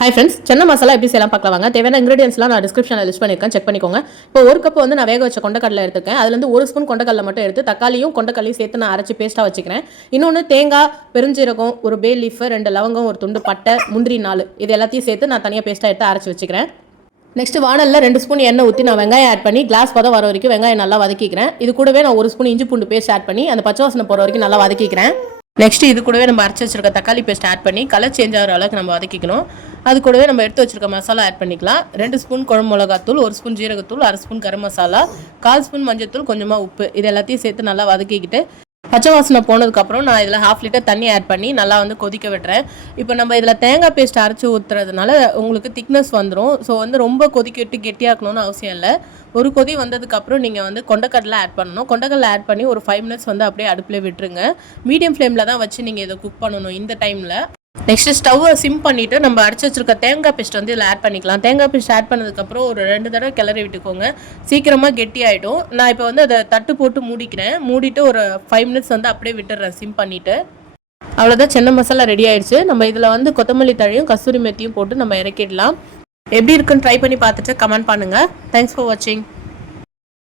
Hi friends, Chennai masala எப்படி செய்யலாம் பார்க்கலாம் வாங்க. தேவையான இன்கிரீடியன்ஸ்லாம் நான் டிஸ்கிரிப்ஷனில் லிஸ்ட் பண்ணியிருக்கேன், செக் பண்ணிக்கோங்க. இப்போ ஒரு கப் வந்து நான் வேக வச்ச கொண்டக்கடலை எடுத்துக்கேன். அதுலேருந்து ஒரு ஸ்பூன் கொண்டக்கடலை மட்டும் எடுத்து தக்காளியும் கொண்டக்கடலையும் சேர்த்து நான் அரைச்சி பேஸ்ட்டாக வச்சுக்கிறேன். இன்னொன்று தேங்காய், பெருஞ்சீரகம், ஒரு பே லீஃப், 2 லவங்கம், ஒரு துண்டு பட்டை, முந்திரி 4 இது எல்லாத்தையும் சேர்த்து நான் தனியாக பேஸ்ட்டாக எடுத்து அரைச்சி வச்சுக்கிறேன். நெக்ஸ்ட் வானலில் 2 ஸ்பூன் எண்ணெய் ஊற்றி நான் வெங்காயம் ஆட் பண்ணி கிளாஸ் பதம் வர வரைக்கும் வெங்காயம் நல்லா வதக்கிக்கிறேன். இது கூடவே நான் 1 ஸ்பூன் இஞ்சி பூண்டு பேஸ்ட் ஆட் பண்ணி அந்த பச்சை வாசனை போகிற வரைக்கும் நல்லா வதக்கிக்கிறேன். நெக்ஸ்ட் இது கூடவே நம்ம அரைச்சி வச்சிருக்க தக்காளி பேஸ்ட் ஆட் பண்ணி கலர் சேஞ்ச் ஆகிற அளவுக்கு நம்ம வதக்கிக்கணும். அது கூடவே நம்ம எடுத்து வச்சிருக்க மசாலா ஆட் பண்ணிக்கலாம். 2 ஸ்பூன் குழம்பு மிளகாத்தூள், 1 ஸ்பூன் ஜீரகத்தூள், 1/2 ஸ்பூன் கரம் மசாலா, 1/4 ஸ்பூன் மஞ்சத்தூள், கொஞ்சமாக உப்பு, இது எல்லாத்தையும் சேர்த்து நல்லா வதக்கிக்கிட்டு பச்சை வாசனை போனதுக்கப்புறம் நான் இதில் 1/2 லிட்டர் தண்ணி ஆட் பண்ணி நல்லா வந்து கொதிக்க விட்டுறேன். இப்போ நம்ம இதில் தேங்காய் பேஸ்ட் அரைச்சி ஊற்றுறதுனால உங்களுக்கு திக்னஸ் வந்துடும். ஸோ வந்து ரொம்ப கொதிக்க விட்டு கெட்டியாக்கணும்னு அவசியம் இல்லை. ஒரு கொதி வந்ததுக்கப்புறம் நீங்கள் வந்து கொண்டக்கடலை ஆட் பண்ணணும். கொண்டக்கடலை ஆட் பண்ணி ஒரு 5 மினிட்ஸ் வந்து அப்படியே அடுப்பில் விட்டுருங்க. மீடியம் ஃப்ளேமில் தான் வச்சு நீங்கள் இதை குக் பண்ணணும் இந்த டைமில். நெக்ஸ்ட் ஸ்டவ்வை சிம் பண்ணிவிட்டு நம்ம அரைச்சி வச்சிருக்க தேங்காய் பேஸ்ட் வந்து இதில் ஆட் பண்ணிக்கலாம். தேங்காய் பேஸ்ட் ஆட் பண்ணதுக்கப்புறம் ஒரு 2 தடவை கிளறி விட்டுக்கோங்க. சீக்கிரமாக கெட்டி ஆகிடும். நான் இப்போ வந்து அதை தட்டு போட்டு மூடிக்கிறேன். மூடிட்டு ஒரு 5 மினிட்ஸ் வந்து அப்படியே விட்டுடுறேன் சிம் பண்ணிவிட்டு. அவ்வளோதான், சென்னை மசாலா ரெடி ஆயிடுச்சு. நம்ம இதில் வந்து கொத்தமல்லி தழையும் கஸ்தூரி மெத்தியும் போட்டு நம்ம இறக்கிடலாம். எப்படி இருக்குன்னு ட்ரை பண்ணி பார்த்துட்டு கமெண்ட் பண்ணுங்கள். தேங்க்ஸ் ஃபார் வாட்சிங்.